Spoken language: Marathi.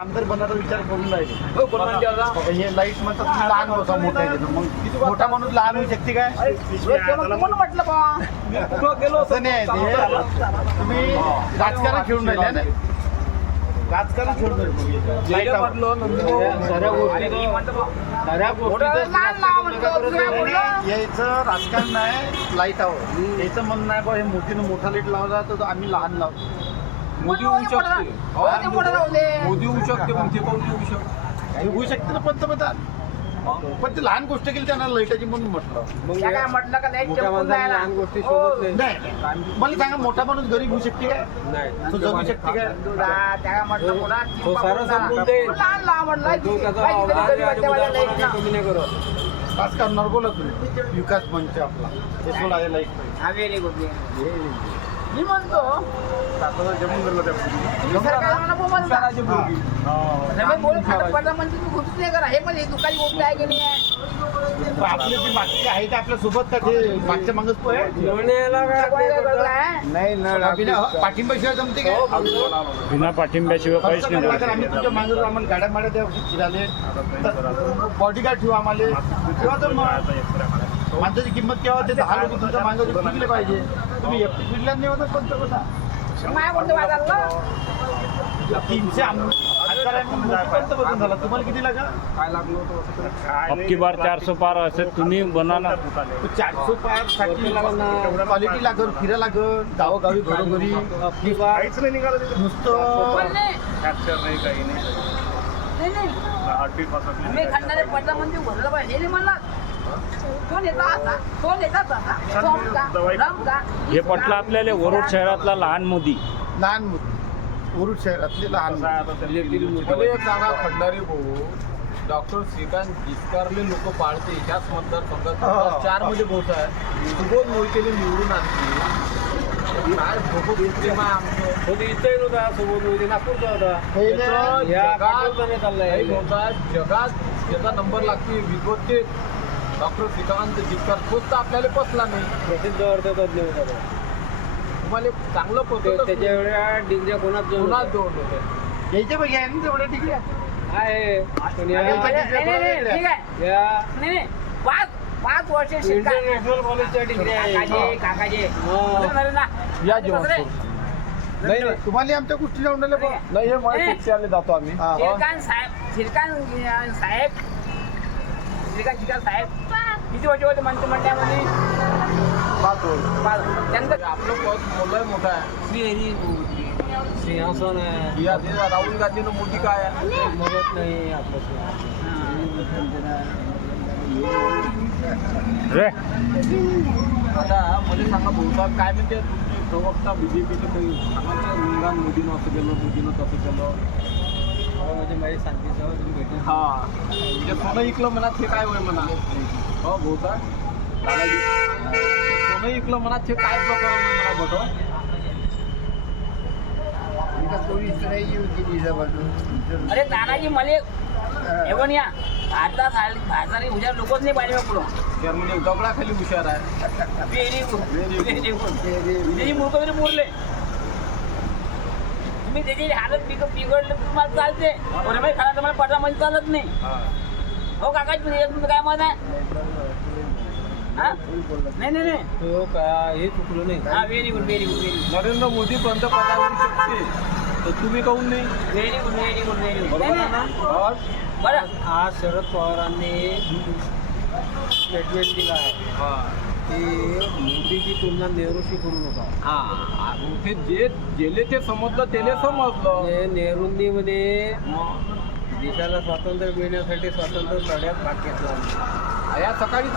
आमदार बनायचा विचार करून राहिले. हे लाईट म्हणतात तुम्ही लहान बसा मोठा आहे मग मोठा माणूस लहान होऊ शकते काय? म्हटलं बा असं नाही आहे ते. तुम्ही राजकारण खेळून राहिले ना, राजकारण खेळून राहिले. लाईट यायचं राजकारण नाही, लाईट हवं. याचं म्हणणं आहे बा हे मोठीनं मोठा लाईट लावला तर आम्ही लहान लावतो. मोदी होऊ शकते, मोदी होऊ शकते, मग ते कोण होऊ शकते? काही होऊ शकते ना पंतप्रधान, पण ते लहान गोष्ट केली त्यांना लाईटाची म्हणून म्हटलं. काय म्हटलं का नाही मोठ्या माणसाने लहान गोष्टी शोधत नाही. नाही मला सांगा, मोठा माणूस गरीब होऊ शकते काय? नाही तो जगू शकते काय? त्या म्हटलं पुन्हा तो सारा संपून देईल. लहान लहान म्हटलं तो त्याचा आवाज आणि मुलाला कमी नाही करत. राजकारणावर बोला तुम्ही. विकास मंच आपला हे सोडा आहे लाईट. हा व्हेरी गुड. मी म्हणतो जमून गेलं त्या सरकारला बोलता पोरगी. म्हणजे तू घुसत नाही करा. हे पण ही दुकानी गोष्ट आहे की नाही? आपले जे मागचे आहे ते आपल्या सोबत का ते मागच्या मागच पोहे लोण्याला काय नाही पाठिंब्याशिवाय जमते काय? बिना पाठिंब्याशिवाय काहीच खर्च नाही करायला करू तर आम्ही तुमच्या मागे आम्हाला गाड्या माड्या द्या फिराले, बॉडीगार्ड ठेवा आम्हाला, तेव्हा तर माणसाची किंमत केव्हा ते 10 लोक तुमच्या मागे फिरले पाहिजे. तुम्ही एकटी फिरल्या नाही होता पंतप्रधान. काय म्हणतो बाजारला 300 खासदार आहे म्हणून मोदी पंतप्रधान झाला. तुम्हाला किती लागा? काय लागलो होतं? अबकी बार 400 पार असे तुम्ही बना ना. 400 पार साठी क्वालिटी लागल, फिरा लागल, गावोगावी घरोघरी नुसतं पण नाही. नाही. मी खाणारे पडला म्हणजे भरलं पाहिजे. हे नाही म्हणणार तो नेता असा, तो नेताच असा, रमका. हे पटलं आपल्याला वरोड शहरातला लहान मोदी. लहान मुलं उरुड शहरातले लहान मला एक सांगा, खंडारी भाऊ डॉक्टर श्रीकांत जिचकारले लोक पाळते ह्याच मतदारसंघात 4 मध्ये बोट आहे. सुबोध मोहितेने निवडून आणते. काय झोप घेतले मा आमचं तो इथंही नव्हता. सुबोध मोहिते नागपूरचा होता. जगात त्याचा नंबर लागते विद्वत्तेत. डॉक्टर श्रीकांत जिचकार तोच तर आपल्याला पसला नाही. प्रसिद्ध अर्थतज्ञ होता तुम्हाला चांगलं पद्धत त्याच्या एवढ्या डिग्र्या कोणाच जोडून होते. यायच्या पैकी आहे ना तेवढ्या डिग्री आहे पण ठीक आहे. या नाही. 5 वर्ष इंटरनॅशनल कॉलेजच्या डिग्री आहे. काकाजी या जेवण नाही नाही, तुम्हाला आमच्या गोष्टी जाऊन राहिल्या बा. नाही हे मला शिक्षाला जातो आम्ही. श्रीकांत साहेब किती वर्ष होते मंत्रिमंडळामध्ये? 5 वर्ष. त्यांचं आपलं पद मोठं आहे. सिंहासन आहे. या राहुल गांधीनं मोदी काय आहे मदत नाही आपलं. रे आता मला सांगा भाऊसाहेब काय म्हणते तुमचे प्रवक्ता बीजेपीचे काही सांगा. निदान मोदीनं असं केलं, मोदीनं तसं केलं. म्हणजे माझी शांती तुम्ही भेटेल. हा म्हणजे सोनं इकलं म्हणा ते काय होय म्हणा. हो भाऊसाहेब दादाजी सोनं इकलं म्हणा ते काय प्रकार म्हणा बघ. अरे तानाजी मला एवढं या भारताने हुशार लोकच नाही पाहिजे पुढं. म्हणजे दगडाखाली हुशार आहे. त्याची मूर्ख तरी बोलले तुम्ही. त्याची हालत बिघडलं तुम्हाला चालते. बरोबर खाला तुम्हाला पटामध्ये चालत नाही. हो काकाची तुमचं काय मत आहे? हा नाही तो काय हे चुकलं नाही. हा very good very good very good Narendra Modi पंतप्रधान होऊ शकते तर तुम्ही काहून नाही? Very good very good very good. बरोबर आहे ना? और बरं आज शरद पवारांनी स्टेटमेंट दिला आहे की मोदीची तुलना नेहरूशी करू नका. हा ते जे गेले ते समजलं त्याला समजलं. नेहरूंनी मध्ये देशाला स्वातंत्र्य मिळण्यासाठी स्वातंत्र्य लढ्यात भाग घेतला. या सकाळीच